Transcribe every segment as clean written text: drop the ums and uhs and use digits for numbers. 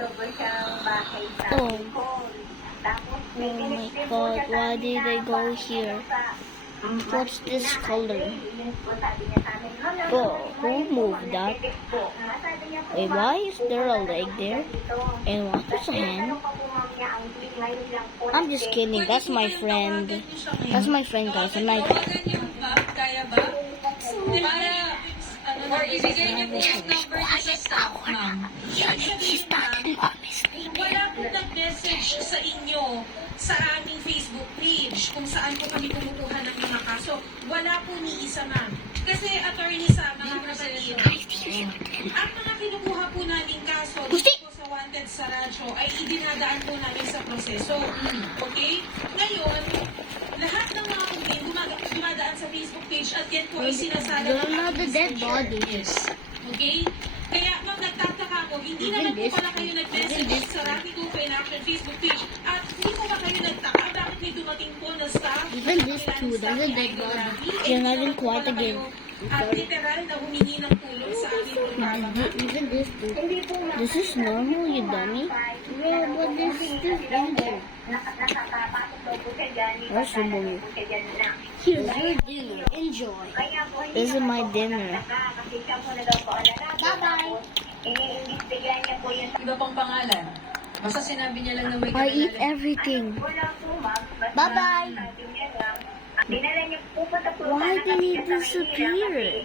Oh. Oh my god, why did I go here? What's this color? Oh, who moved that? Wait, why is there a leg there? And what is a hand? I'm just kidding, that's my friend. That's my friend, guys. I'm like, Kaya ba? Or ibigay niyo po yung number niyo sa staff, ma'am. Wala po nag-message sa inyo sa aming Facebook page kung saan po kami kumukuha ng mga kaso. Wala po ni isa, ma'am. Kasi attorney sa mga kapatid, ang mga kinukuha po namin kaso dito po sa wanted sa radyo ay idinadaan po namin sa proseso. Okay? Ngayon, lahat ng mga complaint dumadaan sa Facebook page at yan po ay sinasala ng another dead body. Yes. Okay? Kaya, ma'am, nagtataka ko, hindi naman po pala kayo nag-message sa Rapid Tulfo in Action Facebook page at hindi po ba kayo nagtaka bakit may dumating po na staff? Even this too, there's a dead body. You're not in quite again. At literal na humingi ng tulong sa aming programa. Even this too. This is normal, you dummy. Yeah, but this is danger. Where's your mommy? Here's your dinner. Enjoy. This is my dinner. Bye-bye. Iba pang pangalan. Basta sinabi niya lang na may I eat everything. Bye-bye. Why did he disappear?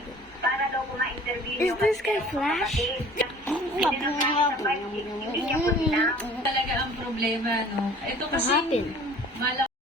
Is this guy Flash? talaga ang problema, no? Ito What kasi happened? malaki